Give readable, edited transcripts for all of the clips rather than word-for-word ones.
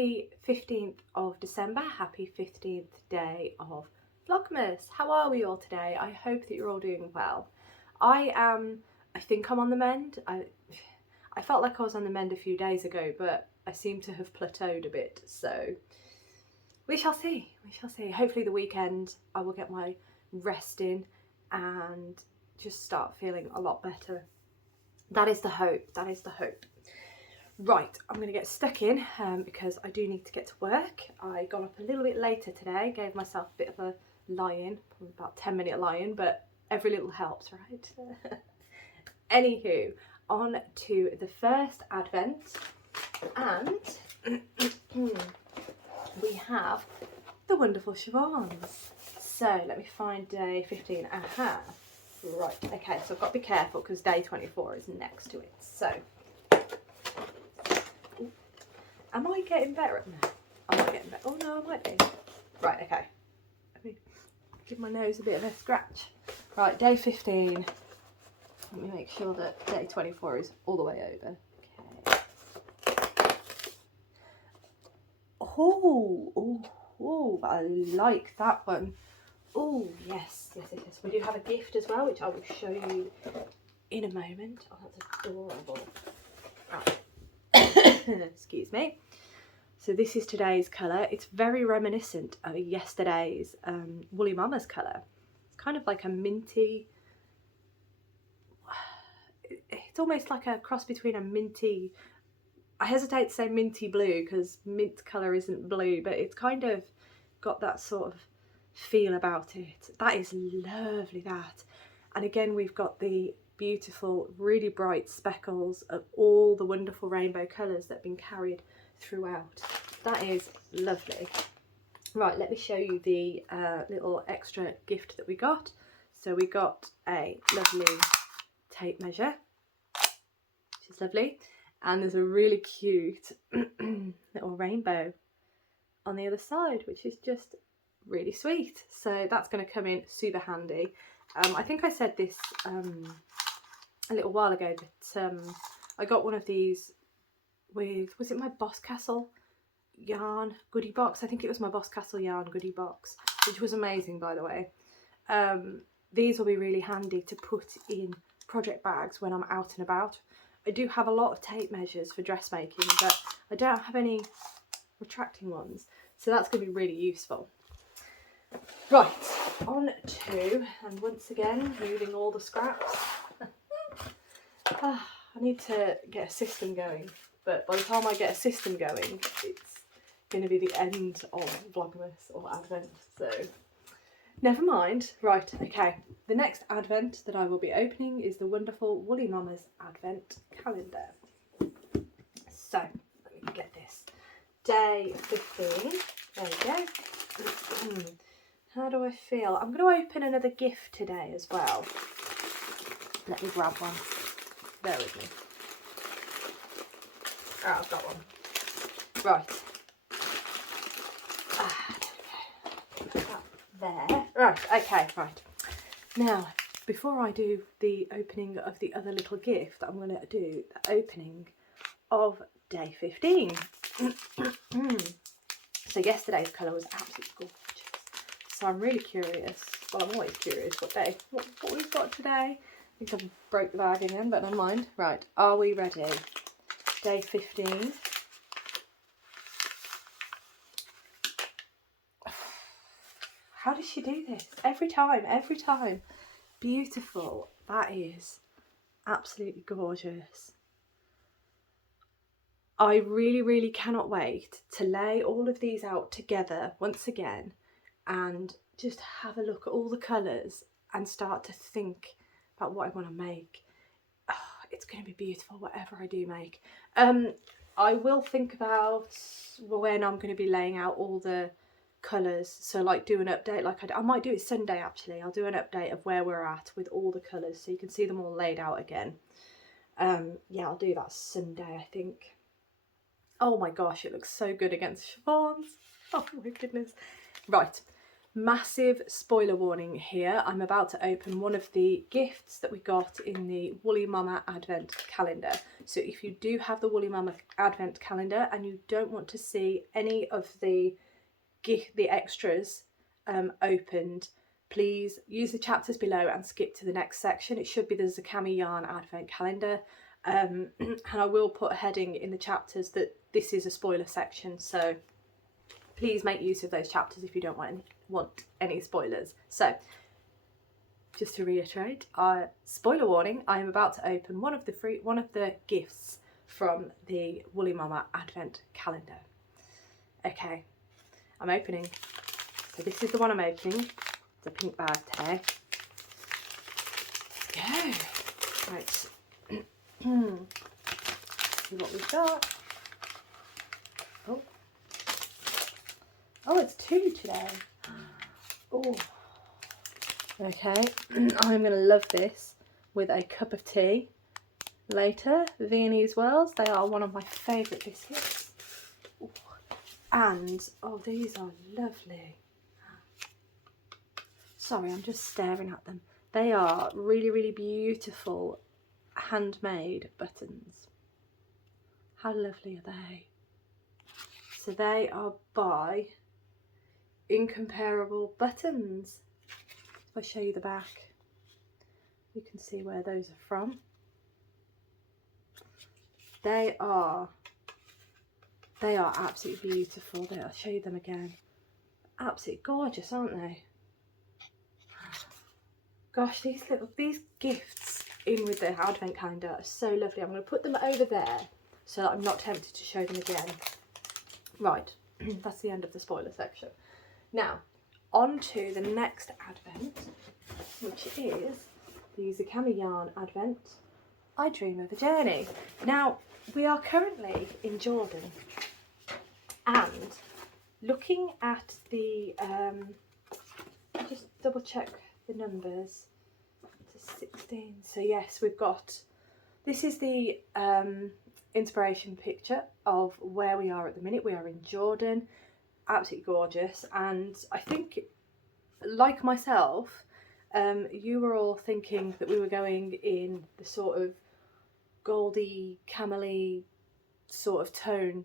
Happy 15th of December, happy 15th day of Vlogmas. How are we all today? I hope that you're all doing well. I think I'm on the mend. I felt like I was on the mend a few days ago, but I seem to have plateaued a bit, so we shall see, we shall see. Hopefully the weekend I will get my rest in and just start feeling a lot better. That is the hope, that is the hope. Right, I'm going to get stuck in because I do need to get to work. I got up a little bit later today, gave myself a bit of a lie-in, probably about 10-minute lie-in, but every little helps, right? Anywho, on to the first Advent, and we have the wonderful Siobhans. So let me find day 15. Aha. Right, okay, so I've got to be careful because day 24 is next to it. So, am I getting better at that? I'm not getting better. Oh no, I might be. Right, okay. Let me give my nose a bit of a scratch. Right, day 15. Let me make sure that day 24 is all the way over. Okay. Oh, I like that one. Oh, yes. We do have a gift as well, which I will show you in a moment. Oh, that's adorable. Right. Excuse me. So this is today's colour. It's very reminiscent of yesterday's Woolly Mama's colour. It's kind of like a minty... It's almost like a cross between a minty... I hesitate to say minty blue because mint colour isn't blue, but it's kind of got that sort of feel about it. That is lovely, that. And again, we've got the beautiful, really bright speckles of all the wonderful rainbow colours that have been carried throughout. That is lovely. Right, let me show you the little extra gift that we got. So we got a lovely tape measure, which is lovely. And there's a really cute little rainbow on the other side, which is just really sweet. So that's going to come in super handy. I think I said this a little while ago, that I got one of these with, was it my Boss Castle yarn goodie box? I think it was my Boss Castle yarn goodie box, which was amazing, by the way. These will be really handy to put in project bags when I'm out and about. I do have a lot of tape measures for dressmaking, but I don't have any retracting ones, so that's going to be really useful. Right, on to, and once again, moving all the scraps. I need to get a system going, but by the time I get a system going, it's going to be the end of Vlogmas or Advent, so never mind. Right, okay, the next Advent that I will be opening is the wonderful Woolly Mama's Advent calendar. So, let me get this. Day 15, there we go. How do I feel? I'm going to open another gift today as well. Let me grab one. Bear with me. Oh, I've got one. Right. Put that there. Right, okay, right. Now, before I do the opening of the other little gift, I'm going to do the opening of day 15. So yesterday's colour was absolutely gorgeous. So I'm really curious. Well, I'm always curious what we've got today. I think I broke the bag again, but never mind. Right, are we ready? Day 15. How does she do this? Every time. Beautiful. That is absolutely gorgeous. I really cannot wait to lay all of these out together once again and just have a look at all the colours and start to think about what I want to make. Oh, it's going to be beautiful whatever I do make. I will think about when I'm going to be laying out all the colours, so like do an update, like I might do it Sunday actually. I'll do an update of where we're at with all the colours so you can see them all laid out again. Yeah, I'll do that Sunday, I think. Oh my gosh, it looks so good against Siobhans. Oh my goodness. Right, Massive spoiler warning here. I'm about to open one of the gifts that we got in the Woolly Mama Advent calendar. So if you do have the Woolly Mama Advent calendar and you don't want to see any of the extras opened, please use the chapters below and skip to the next section. It should be the Zakami yarn Advent calendar. And I will put a heading in the chapters that this is a spoiler section, so please make use of those chapters if you don't want any spoilers. So, just to reiterate, spoiler warning, I am about to open one of the gifts from the Woolly Mama Advent calendar. Okay, I'm opening. So this is the one I'm opening. It's a pink bag tag. Go. Right. See what we've got. Oh, it's 2 today. Oh, okay. I'm going to love this with a cup of tea later. Viennese Wells, they are one of my favourite biscuits. Ooh. And, oh, these are lovely. Sorry, I'm just staring at them. They are really, really beautiful handmade buttons. How lovely are they? So they are by Incomparable Buttons. If I show you the back, you can see where those are from. They are absolutely beautiful. I'll show you them again. Absolutely gorgeous, aren't they? Gosh, these gifts in with the advent calendar are so lovely. I'm going to put them over there so that I'm not tempted to show them again. Right, that's the end of the spoiler section. Now, on to the next advent, which is the Zakami yarn advent, I Dream of a Journey. Now, we are currently in Jordan, and looking at the, just double check the numbers, to 16. So yes, we've got, this is the inspiration picture of where we are at the minute. We are in Jordan. Absolutely gorgeous, and I think, like myself, you were all thinking that we were going in the sort of goldy, camely sort of tone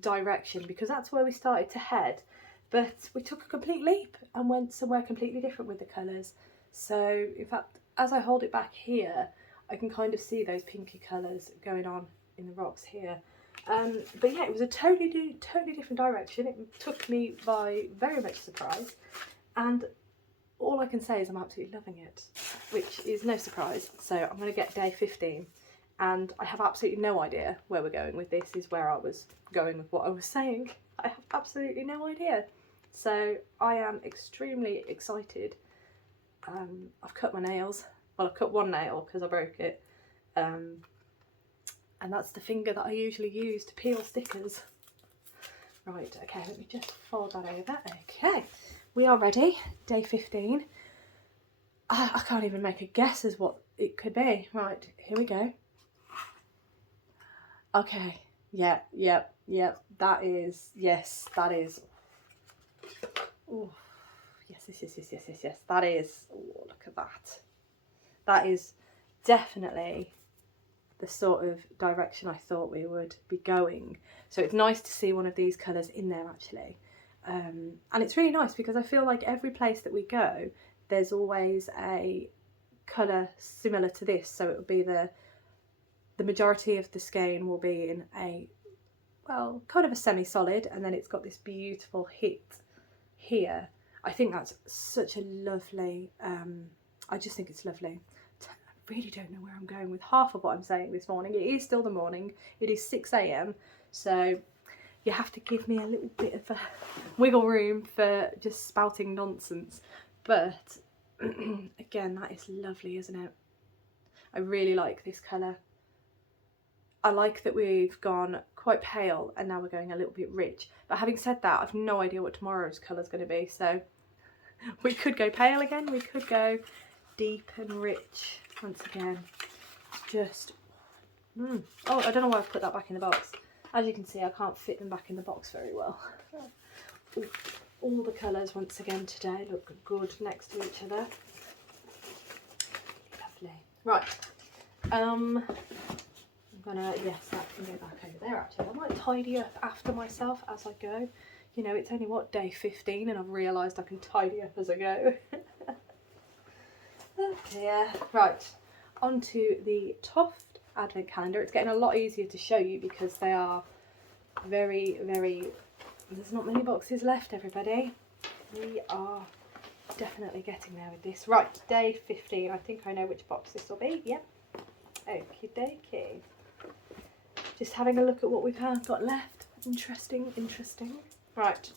direction, because that's where we started to head, but we took a complete leap and went somewhere completely different with the colours. So in fact, as I hold it back here, I can kind of see those pinky colours going on in the rocks here. But yeah, it was a totally different direction. It took me by very much surprise, and all I can say is I'm absolutely loving it, which is no surprise. So I'm going to get day 15, and I have absolutely no idea where we're going with this, is where I was going with what I was saying. I have absolutely no idea. So I am extremely excited. I've cut my nails. Well, I've cut one nail because I broke it. And that's the finger that I usually use to peel stickers. Right, okay, let me just fold that over. Okay, we are ready, day 15. I can't even make a guess as what it could be. Right, here we go. Okay, yep, that is, yes, that is, oh, yes, that is, oh, look at that. That is definitely the sort of direction I thought we would be going. So it's nice to see one of these colours in there actually. And it's really nice because I feel like every place that we go, there's always a colour similar to this. So it will be the majority of the skein will be in a, well, kind of a semi-solid, and then it's got this beautiful hit here. I think that's such a lovely, I just think it's lovely. Really don't know where I'm going with half of what I'm saying this morning. It is still the morning. It is 6 AM, so you have to give me a little bit of a wiggle room for just spouting nonsense. But again, that is lovely, isn't it? I really like this colour. I like that we've gone quite pale and now we're going a little bit rich. But having said that, I've no idea what tomorrow's colour is going to be. So we could go pale again. We could go deep and rich once again. Just oh, I don't know why I've put that back in the box. As you can see, I can't fit them back in the box very well. All the colours once again today look good next to each other. Lovely. Right. I'm gonna, yes, that can go back over there actually. I might tidy up after myself as I go. You know, it's only what, day 15, and I've realised I can tidy up as I go. Okay, right, onto the Toft Advent calendar. It's getting a lot easier to show you because they are very, very, there's not many boxes left, everybody. We are definitely getting there with this. Right, day 15. I think I know which box this will be. Yep. Okie dokie. Just having a look at what we've got left. Interesting, interesting. Right.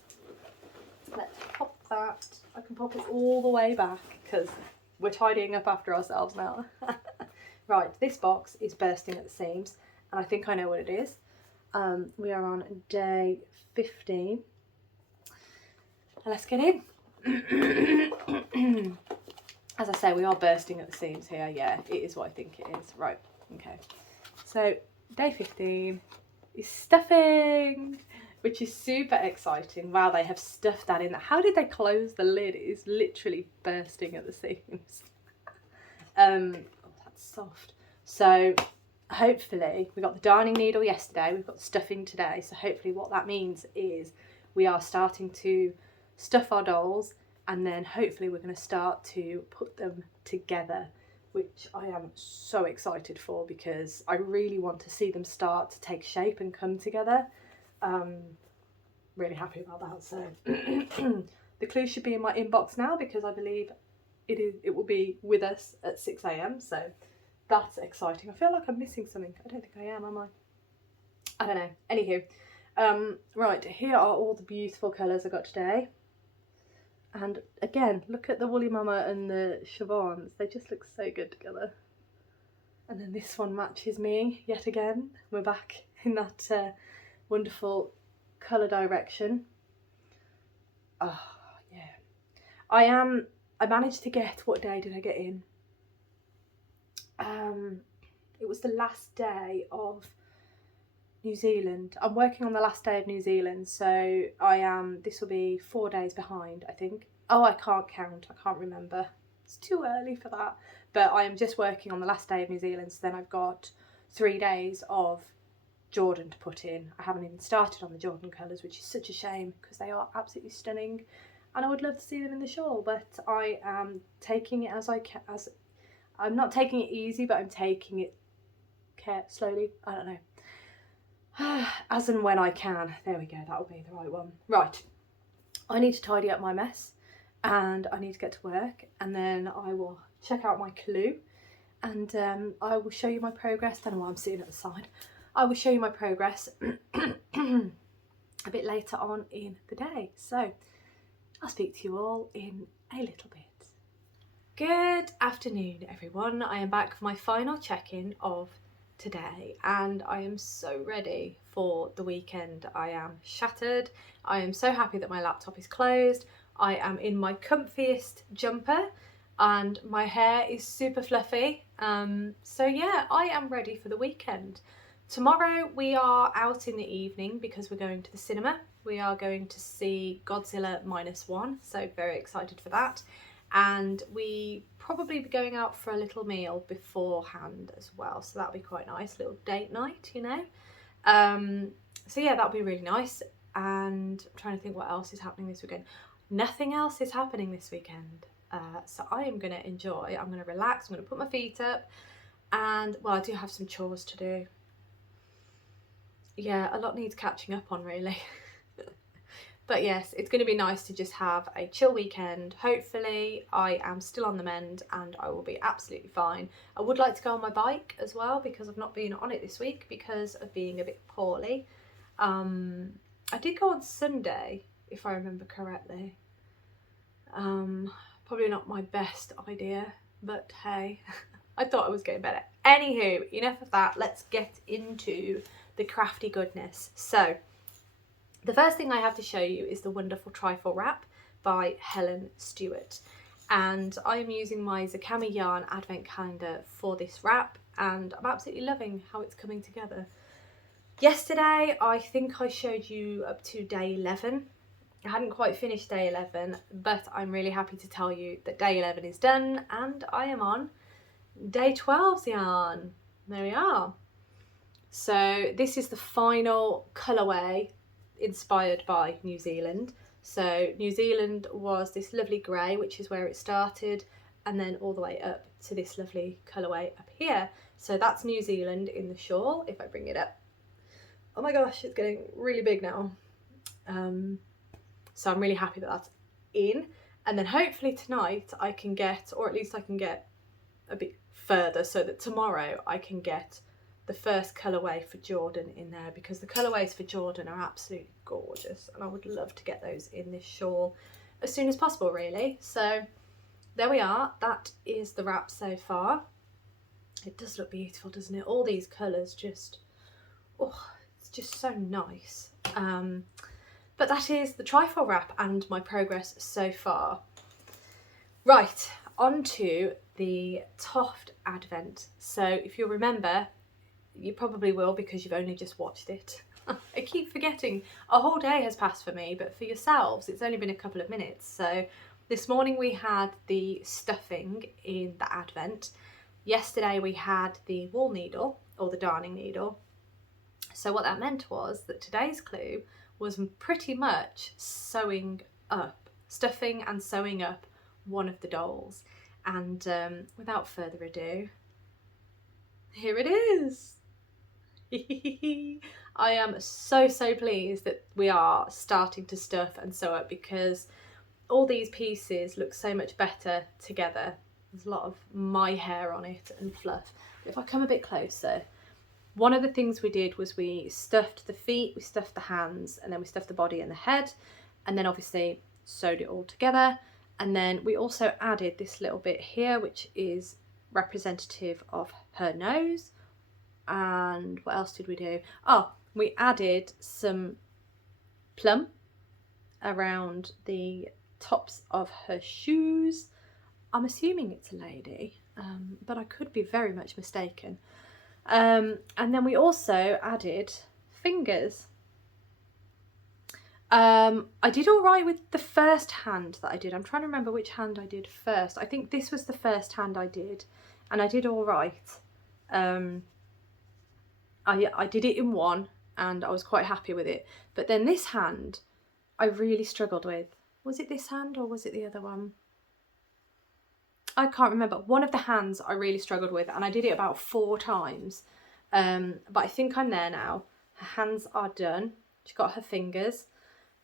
Let's pop that. I can pop it all the way back because we're tidying up after ourselves now. Right, this box is bursting at the seams, and I think I know what it is. We are on day 15. Let's get in. As I say, we are bursting at the seams here. Yeah, it is what I think it is. Right, okay. So, day 15 is stuffing, which is super exciting. Wow, they have stuffed that in there. How did they close the lid? It is literally bursting at the seams. Oh, that's soft. So, hopefully, we got the darning needle yesterday. We've got the stuffing today. So, hopefully what that means is we are starting to stuff our dolls, and then hopefully we're going to start to put them together, which I am so excited for because I really want to see them start to take shape and come together. Really happy about that. So the clue should be in my inbox now because I believe it will be with us at 6 AM. So that's exciting. I feel like I'm missing something. I don't think I am I? I don't know. Anywho, right, here are all the beautiful colours I got today. And again, look at the Woolly Mama and the Siobhans. They just look so good together. And then this one matches me yet again. We're back in that wonderful colour direction. Oh, yeah. I managed to get, what day did I get in? It was the last day of New Zealand. I'm working on the last day of New Zealand, so this will be 4 days behind, I think. Oh, I can't count, I can't remember. It's too early for that. But I am just working on the last day of New Zealand, so then I've got 3 days of Jordan to put in. I haven't even started on the Jordan colours, which is such a shame because they are absolutely stunning. And I would love to see them in the shawl, but I am taking it as I can. I'm not taking it easy, but I'm taking it slowly. I don't know. As and when I can. There we go, that'll be the right one. Right, I need to tidy up my mess and I need to get to work, and then I will check out my clue and I will show you my progress. Don't know why I'm sitting at the side. I will show you my progress a bit later on in the day. So I'll speak to you all in a little bit. Good afternoon, everyone. I am back for my final check-in of today and I am so ready for the weekend. I am shattered. I am so happy that my laptop is closed. I am in my comfiest jumper and my hair is super fluffy. So yeah, I am ready for the weekend. Tomorrow we are out in the evening because we're going to the cinema. We are going to see Godzilla -1, so very excited for that. And we probably be going out for a little meal beforehand as well, so that'll be quite nice, little date night, you know. So yeah, that'll be really nice. And I'm trying to think what else is happening this weekend. Nothing else is happening this weekend, so I am going to enjoy. I'm going to relax, I'm going to put my feet up, and well, I do have some chores to do. Yeah, a lot needs catching up on really. But yes, it's going to be nice to just have a chill weekend. Hopefully I am still on the mend and I will be absolutely fine. I would like to go on my bike as well because I've not been on it this week because of being a bit poorly. I did go on Sunday, if I remember correctly. Probably not my best idea, but hey, I thought I was getting better. Anywho, enough of that. Let's get into the crafty goodness. So, the first thing I have to show you is the wonderful Trifle Wrap by Helen Stewart. And I'm using my Zakami yarn advent calendar for this wrap and I'm absolutely loving how it's coming together. Yesterday, I think I showed you up to day 11 I hadn't quite finished day 11, but I'm really happy to tell you that day 11 is done and I am on day 12's yarn. There we are. So this is the final colourway inspired by New Zealand. So New Zealand was this lovely grey, which is where it started, and then all the way up to this lovely colourway up here. So that's New Zealand in the shawl, if I bring it up. Oh my gosh, it's getting really big now. So I'm really happy that that's in. And then hopefully tonight I can get, or at least I can get a bit further, so that tomorrow I can get the first colourway for Jordan in there, because the colourways for Jordan are absolutely gorgeous and I would love to get those in this shawl as soon as possible, really. So there we are, that is the wrap so far. It does look beautiful, doesn't it? All these colours just, oh, it's just so nice. But that is the trifle wrap and my progress so far. Right, on to the Toft Advent. So if you'll remember, you probably will because you've only just watched it. I keep forgetting a whole day has passed for me, but for yourselves it's only been a couple of minutes. So this morning we had the stuffing in the Advent. Yesterday we had the wool needle, or the darning needle. So what that meant was that today's clue was pretty much sewing up, stuffing and sewing up one of the dolls. And without further ado, here it is. I am so pleased that we are starting to stuff and sew up, because all these pieces look so much better together. There's a lot of my hair on it and fluff. But if I come a bit closer, one of the things we did was we stuffed the feet, we stuffed the hands, and then we stuffed the body and the head, and then obviously sewed it all together. And then we also added this little bit here, which is representative of her nose. And what else did we do? Oh, we added some plum around the tops of her shoes. I'm assuming it's a lady, but I could be very much mistaken. And then we also added fingers. I did all right with the first hand that I did. I'm trying to remember which hand I did first. I think this was the first hand I did, and I did all right. I did it in one and I was quite happy with it. But then this hand I really struggled with. Was it this hand or was it the other one? I can't remember. One of the hands I really struggled with, and I did it about 4 times. But I think I'm there now. Her hands are done. She's got her fingers.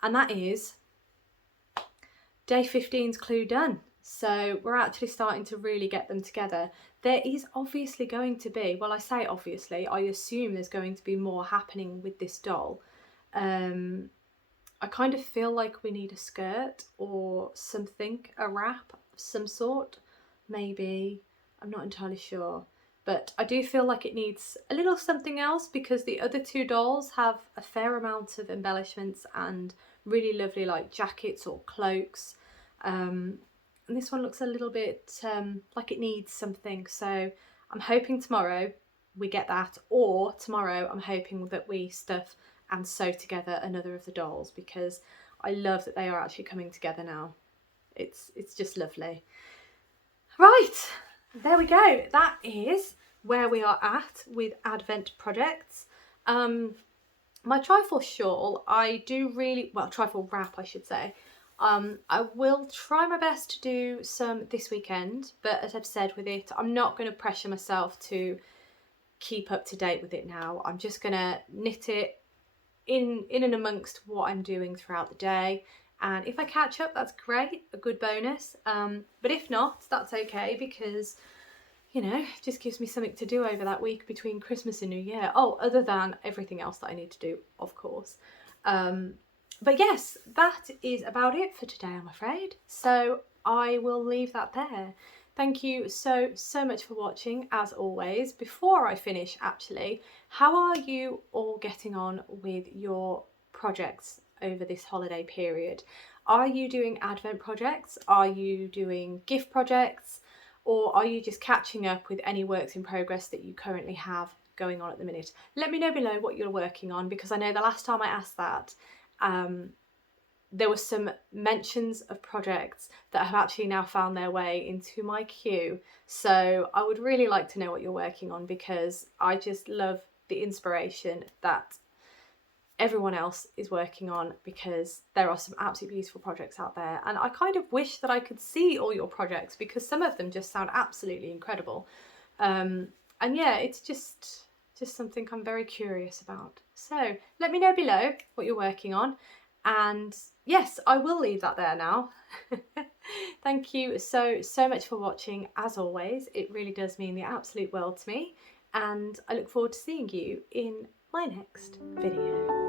And that is day 15's clue done. So we're actually starting to really get them together. There is obviously going to be, well, I say obviously, I assume there's going to be more happening with this doll. I kind of feel like we need a skirt or something, a wrap of some sort. Maybe, I'm not entirely sure. But I do feel like it needs a little something else, because the other 2 dolls have a fair amount of embellishments and really lovely like jackets or cloaks. And this one looks a little bit like it needs something. So I'm hoping tomorrow we get that, or tomorrow I'm hoping that we stuff and sew together another of the dolls, because I love that they are actually coming together now. It's just lovely. Right, there we go. That is where we are at with Advent projects. My trifle shawl, I do really, well, trifle wrap I should say. I will try my best to do some this weekend, but as I've said with it, I'm not going to pressure myself to keep up to date with it now. I'm just going to knit it in and amongst what I'm doing throughout the day. And if I catch up, that's great, a good bonus. But if not, that's okay, because, you know, it just gives me something to do over that week between Christmas and New Year. Oh, other than everything else that I need to do, of course. But yes, that is about it for today, I'm afraid. So I will leave that there. Thank you so much for watching, as always. Before I finish, actually, how are you all getting on with your projects over this holiday period? Are you doing Advent projects? Are you doing gift projects? Or are you just catching up with any works in progress that you currently have going on at the minute? Let me know below what you're working on, because I know the last time I asked that, there were some mentions of projects that have actually now found their way into my queue. So I would really like to know what you're working on, because I just love the inspiration that everyone else is working on, because there are some absolutely beautiful projects out there, and I kind of wish that I could see all your projects, because some of them just sound absolutely incredible. And yeah, it's just something I'm very curious about. So let me know below what you're working on, and yes, I will leave that there now. Thank you so much for watching. As always, it really does mean the absolute world to me, and I look forward to seeing you in my next video.